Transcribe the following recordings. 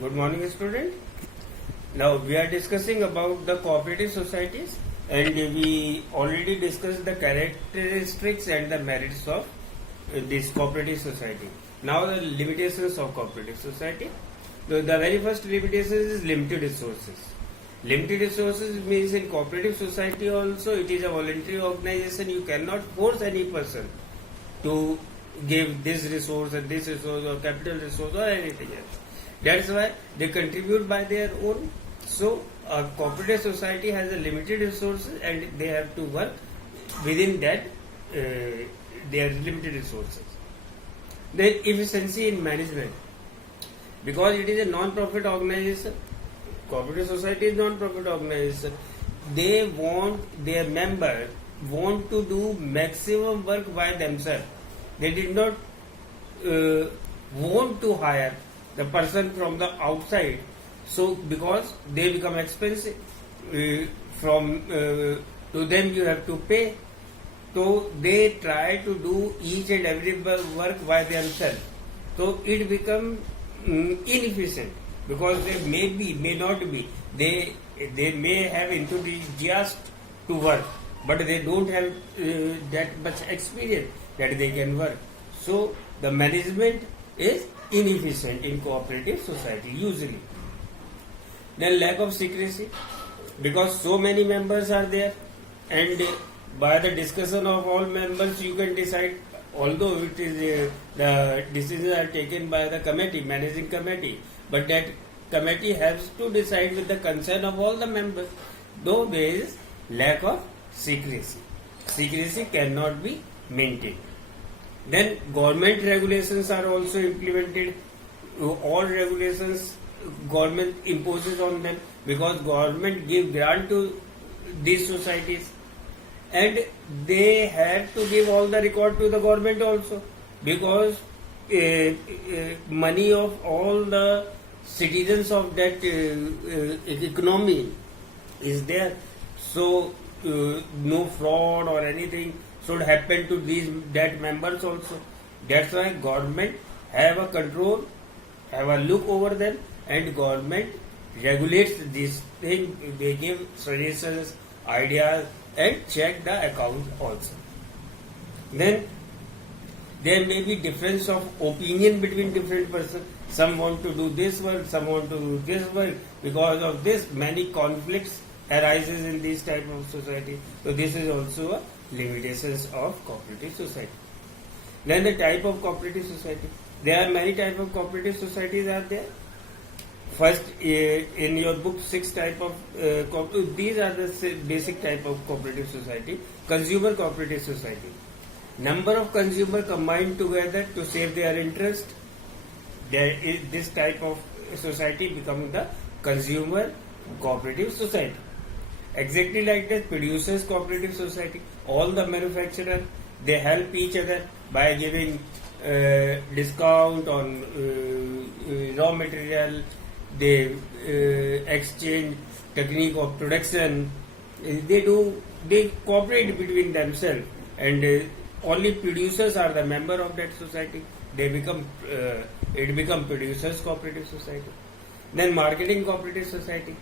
Good morning, student. Now we are discussing about the cooperative societies, and we already discussed the characteristics and the merits of this cooperative society. Now the limitations of cooperative society. The very first limitation is limited resources. Limited resources means in cooperative society also it is a voluntary organization. You cannot force any person to give this resource and this resource or capital resource or anything else. That's why they contribute by their own. So a cooperative society has a limited resources and they have to work within that their limited resources. Then efficiency in management. Because it is a non-profit organization, cooperative society is non-profit organization. They want their member want to do maximum work by themselves. They did not want to hire the person from the outside. So because they become expensive, to them you have to pay. So they try to do each and every work by themselves. So it becomes inefficient because they may not be. They may have enthusiasm to work, but they don't have that much experience that they can work. So the management is inefficient in cooperative society usually. Then lack of secrecy, because so many members are there, and by the discussion of all members you can decide. Although it is the decisions are taken by the committee, managing committee, but that committee has to decide with the consent of all the members. Though there is lack of secrecy, secrecy cannot be maintained. Then government regulations are also implemented. All regulations government imposes on them because government give grant to these societies. And they had to give all the record to the government also because money of all the citizens of that economy is there. So no fraud or anything should happen to that members also. That's why government have a control, have a look over them, and government regulates this thing. They give suggestions, ideas, and check the account also. Then there may be difference of opinion between different persons. Some want to do this work, some want to do this work. Because of this, many conflicts arises in this type of society. So this is also a limitations of cooperative society. Then the type of cooperative society. There are many type of cooperative societies are there. First, in your book, 6 type of these are the basic type of cooperative society. Consumer cooperative society. Number of consumer combined together to save their interest. There is this type of society becoming the consumer cooperative society. Exactly like that, producers cooperative society. All the manufacturers, they help each other by giving discount on raw material. They exchange technique of production. They cooperate between themselves, and only producers are the member of that society. They become producers cooperative society. Then marketing cooperative society.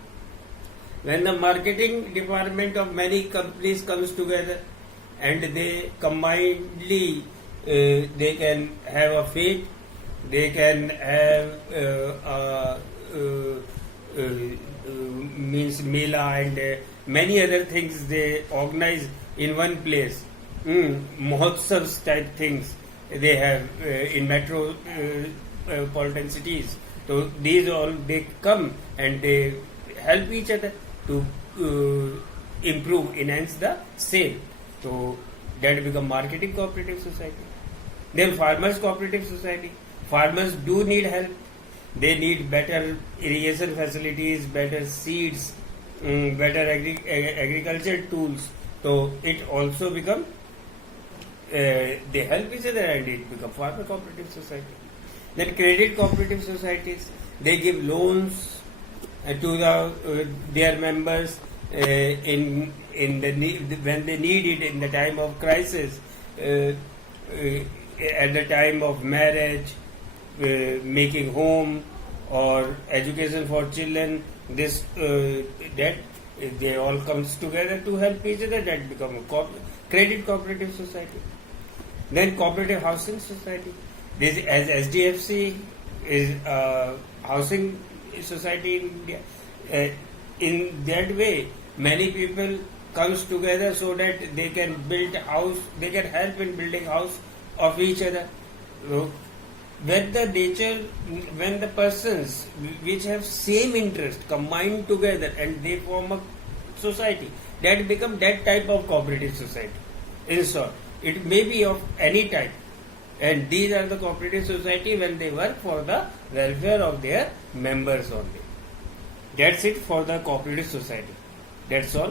When the marketing department of many companies comes together and they combinedly they can have a fete, they can have means mela and many other things they organize in one place. Mahotsavs type things they have in metropolitan cities. So these all they come and they help each other to improve, enhance the sale. So that become marketing cooperative society. Then farmers cooperative society. Farmers do need help. They need better irrigation facilities, better seeds, better agriculture tools. So it also become they help each other and it become farmer cooperative society. Then credit cooperative societies, they give loans to their members in the need, when they need it in the time of crisis, at the time of marriage, making home, or education for children, this that they all comes together to help each other. That become a credit cooperative society. Then cooperative housing society. This as SDFC is housing society in India. In that way, many people comes together so that they can build house. They can help in building house of each other. So, when the persons which have same interest combine together and they form a society, that become that type of cooperative society. In short, it may be of any type, and these are the cooperative society when they work for the welfare of their members only. That's it for the cooperative society. That's all.